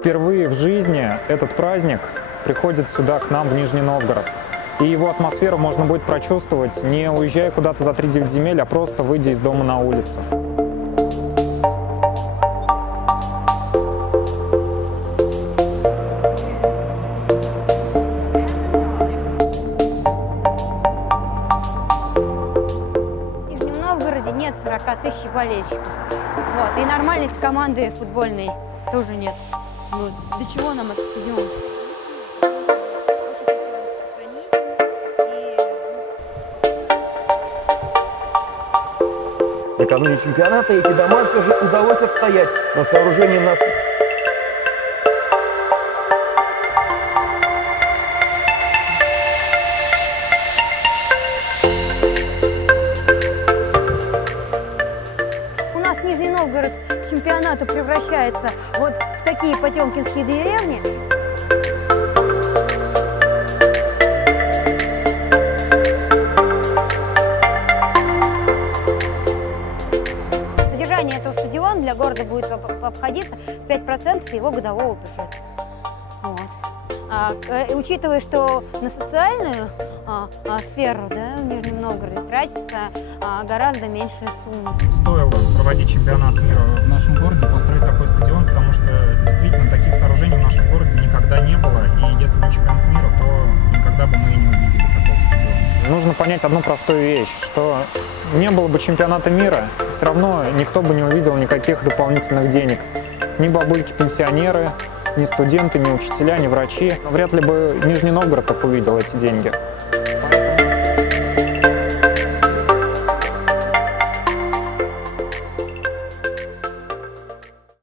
Впервые в жизни этот праздник приходит сюда, к нам, в Нижний Новгород. И его атмосферу можно будет прочувствовать, не уезжая куда-то за 3-9 земель, а просто выйдя из дома на улицу. В Нижнем Новгороде нет 40 тысяч болельщиков. Вот. И нормальной команды футбольной тоже нет. Ну, для чего нам этот стадион? Накануне чемпионата эти дома все же удалось отстоять, но сооружение нас... У нас Нижний Новгород к чемпионату превращается вот в такие потемкинские деревни. Содержание этого стадиона для города будет обходиться в 5% его годового бюджета. Вот. Учитывая, что на социальную сферу, да, в Нижнем Новгороде тратится гораздо меньшая сумма. Стоило проводить чемпионат мира в нашем городе, построить такой стадион, потому что действительно таких сооружений в нашем городе никогда не было. И если бы чемпионат мира, то никогда бы мы и не увидели такого стадиона. Нужно понять одну простую вещь, что не было бы чемпионата мира, все равно никто бы не увидел никаких дополнительных денег. Ни бабульки-пенсионеры, ни студенты, ни учителя, ни врачи. Вряд ли бы Нижний Новгород так увидел эти деньги.